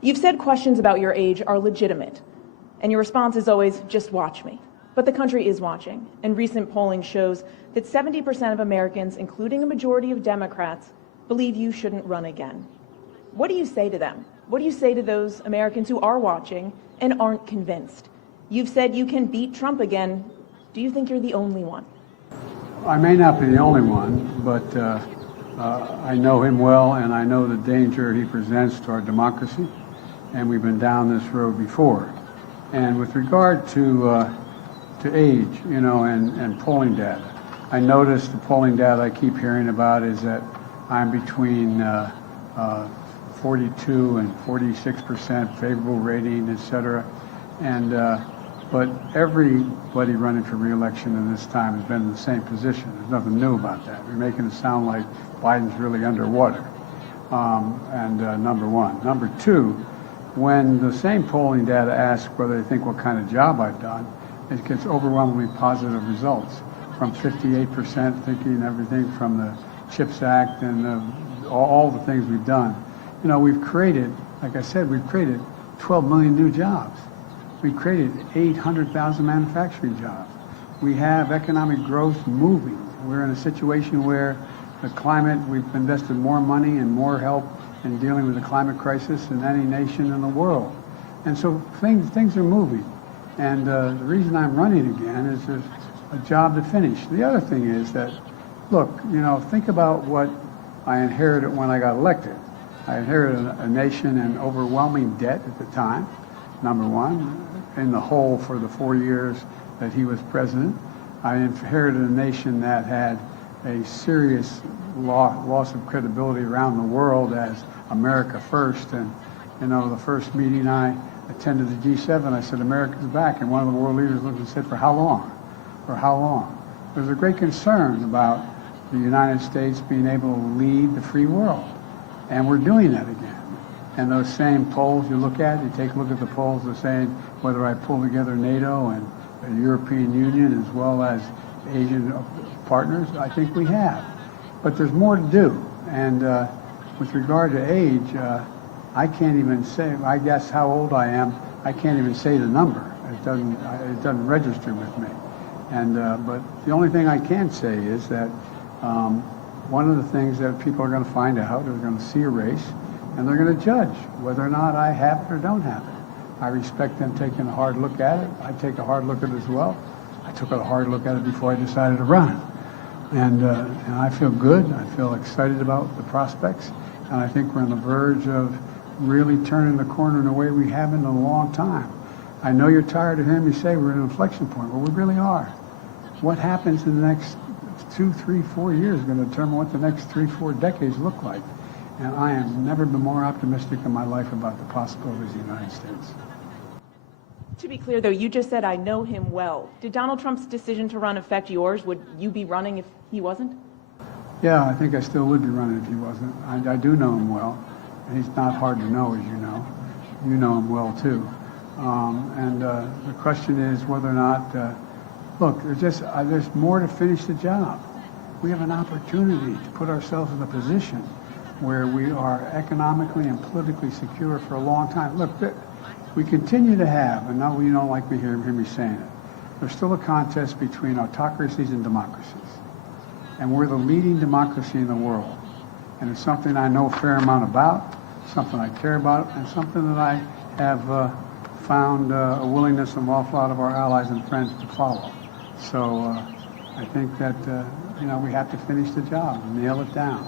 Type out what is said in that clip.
You've said questions about your age are legitimate, and your response is always, just watch me. But the country is watching, and recent polling shows that 70% of Americans, including a majority of Democrats, believe you shouldn't run again. What do you say to them? What do you say to those Americans who are watching and aren't convinced? You've said you can beat Trump again. Do you think you're the only one? I may not be the only one, but I know him well, and I know the danger he presents to our democracy, and we've been down this road before. And with regard to age, and polling data, I noticed the polling data I keep hearing about is that I'm between 42 and 46% favorable rating, et cetera. And but everybody running for re-election in this time has been in the same position. There's nothing new about that. You're making it sound like Biden's really underwater. Number one. Number two, when the same polling data asks whether they think what kind of job I've done, it gets overwhelmingly positive results. From 58% thinking everything from the CHIPS Act and all the things we've done. We've created, like I said, we've created 12 million new jobs. We created 800,000 manufacturing jobs. We have economic growth moving. We're in a situation where the climate, we've invested more money and more help in dealing with the climate crisis than any nation in the world. And so things are moving. And the reason I'm running again is there's a job to finish. The other thing is that, look, think about what I inherited when I got elected. I inherited a nation in overwhelming debt at the time, number one, in the hole for the 4 years that he was president. I inherited a nation that had a serious loss of credibility around the world as America first. And, the first meeting I attended the G7, I said, America's back. And one of the world leaders looked and said, for how long? For how long? There's a great concern about the United States being able to lead the free world. And we're doing that again. And those same polls you look at, you take a look at the polls, they're saying whether I pull together NATO and the European Union as well as Asian partners, I think we have. But there's more to do. And with regard to age, I can't even say, I guess how old I am, I can't even say the number. It doesn't register with me. And but the only thing I can say is that one of the things that people are going to find out, they're going to see a race, and they're going to judge whether or not I have it or don't have it. I respect them taking a hard look at it. I take a hard look at it as well. I took a hard look at it before I decided to run. And I feel good. I feel excited about the prospects. And I think we're on the verge of really turning the corner in a way we haven't in a long time. I know you're tired of hearing me say we're at an inflection point. Well, we really are. What happens in the next 2, 3, 4 years is going to determine what the next 3, 4 decades look like. And I have never been more optimistic in my life about the possibilities of the United States. To be clear, though, you just said, I know him well. Did Donald Trump's decision to run affect yours? Would you be running if he wasn't? Yeah, I think I still would be running if he wasn't. I do know him well. And he's not hard to know, as you know. You know him well, too. The question is whether or not, look, there's more to finish the job. We have an opportunity to put ourselves in a position where we are economically and politically secure for a long time. Look, we continue to have, and now you don't like me hear me saying it, there's still a contest between autocracies and democracies. And we're the leading democracy in the world. And it's something I know a fair amount about, something I care about, and something that I have found a willingness from an awful lot of our allies and friends to follow. So I think that, we have to finish the job and nail it down.